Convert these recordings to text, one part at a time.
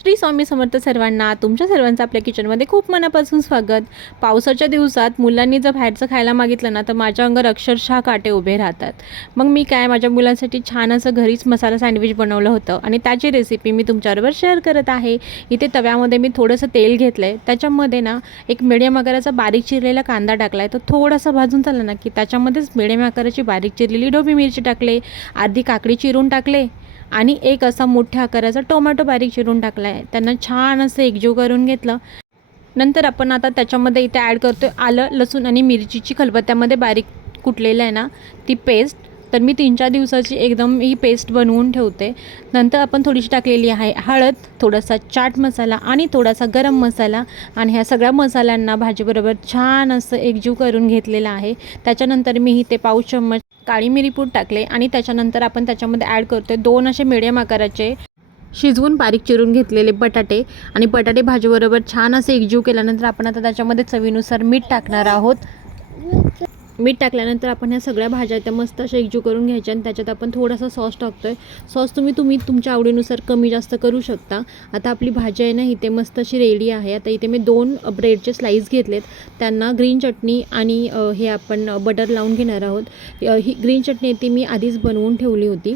श्री स्वामी समर्थ सर्वांना तुमच्या सर्वांचं आपल्या किचनमध्ये खूप मनापासून स्वागत. पावसाच्या दिवसात मुलांनी जर बाहेरचं खायला मागितलं ना तर माझ्या अंगावर अक्षरशः काटे उभे राहतात. मग मी काय माझ्या मुलांसाठी छान असं घरीच मसाला सँडविच बनवलं होतं आणि त्याची रेसिपी मी तुमच्याबरोबर शेअर करत आहे. इथे तव्यामध्ये मी थोडंसं तेल घेतलं आहे त्याच्यामध्ये ना एक मिडियम आकाराचा बारीक चिरलेला कांदा टाकला आहे तो थोडासा भाजून चालला ना की त्याच्यामध्येच मिडियम आकाराची बारीक चिरलेली डोबी मिरची टाकले. अर्धी काकडी चिरून टाकले. आणि एक असा मोठ्या आकाराचा टोमॅटो बारीक चिरून टाकला आहे त्यांना छान असं एकजीव करून घेतलं. नंतर आपण आता त्याच्यामध्ये इथे ॲड करतो आहे आलं लसूण आणि मिरचीची खलबत्त्यामध्ये बारीक कुटलेलं आहे ना ती पेस्ट तर मी तीन चार दिवसाची एकदम ही पेस्ट बनवून ठेवते. नंतर आपण थोडीशी टाकलेली आहे हळद थोडासा चाट मसाला आणि थोडासा गरम मसाला आणि ह्या सगळ्या मसाल्यांना भाजीबरोबर छान असं एकजीव करून घेतलेलं आहे. त्याच्यानंतर मी ते पाऊच चम्मच काळी मिरी पूड टाकले आणि त्याच्यानंतर आपण त्याच्यामध्ये ॲड करतो आहे दोन असे मिडियम आकाराचे शिजवून बारीक चिरून घेतलेले बटाटे आणि बटाटे भाजीबरोबर छान असे एकजीव केल्यानंतर आपण आता त्याच्यामध्ये चवीनुसार मीठ टाकणार आहोत. मीठ टाकल्यानंतर आपण ह्या सगळ्या भाज्या त्या मस्त अशा एकजू करून घ्यायच्या आणि त्याच्यात आपण थोडासा सॉस टाकतो आहे सॉस तुम्ही तुम्ही तुमच्या आवडीनुसार कमी जास्त करू शकता. आता आपली भाजी आहे ना इथे मस्त अशी रेडी आहे. आता इथे मी दोन ब्रेडचे स्लाईस घेतलेत. त्यांना ग्रीन चटणी आणि हे आपण बटर लावून घेणार आहोत. ही ग्रीन चटणी ती मी आधीच बनवून ठेवली होती.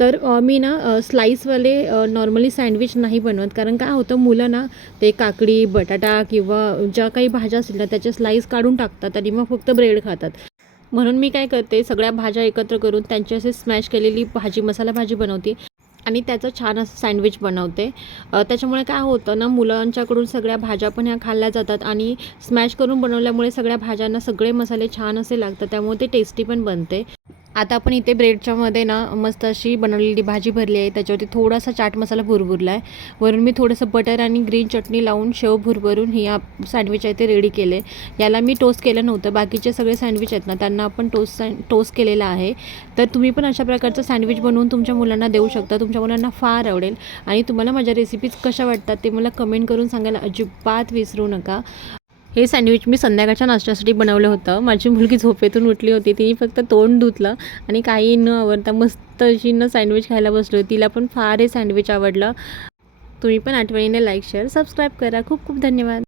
तर मी ना स्लाईसवाले नॉर्मली सँडविच नाही बनवत. कारण काय होतं मुलं ना ते काकडी बटाटा किंवा ज्या काही भाज्या असतील ना त्याचे स्लाईस काढून टाकतात आणि मग फक्त ब्रेड खातात. म्हणून मी काय करते सगळ्या भाज्या एकत्र करून त्यांची असे स्मॅश केलेली भाजी मसाला भाजी बनवते आणि त्याचं छान असं सँडविच बनवते. त्याच्यामुळे काय होतं ना मुलांच्याकडून सगळ्या भाज्या पण ह्या खाल्ल्या जातात आणि स्मॅश करून बनवल्यामुळे सगळ्या भाज्यांना सगळे मसाले छान असे लागतात त्यामुळे ते टेस्टी पण बनते. आता आपण इथे ब्रेडच्या मध्ये ना मस्त अशी बनवलेली भाजी भरली आहे. त्याच्यावरती थोडासा चाट मसाला भुरभुरला आहे. वरून मी थोडंसं बटर आणि ग्रीन चटणी लावून शेव भुरभरून ही आप सँडविच आहे ते रेडी केले. याला मी टोस्ट केलं नव्हतं. बाकीचे सगळे सँडविच आहेत ना त्यांना आपण टोस्ट टोस्ट केलेला आहे. तर तुम्ही पण अशा प्रकारचं सँडविच बनवून तुमच्या मुलांना देऊ शकता. तुमच्या मुलांना फार आवडेल. आणि तुम्हाला माझ्या रेसिपीज कशा वाटतात ते मला कमेंट करून सांगायला अजिबात विसरू नका. हे सँडविच मी संध्याकाळच्या नाश्त्यासाठी बनवलं होतं. माझी मुलगी झोपेतून उठली होती. तिने फक्त तोंड धुतलं आणि काही न आवडता मस्त अशी न सँडविच खायला बसली होती. तिला पण फार हे सँडविच आवडलं. तुम्ही पण आठवणीने लाईक शेअर सबस्क्राईब करा. खूप खूप धन्यवाद.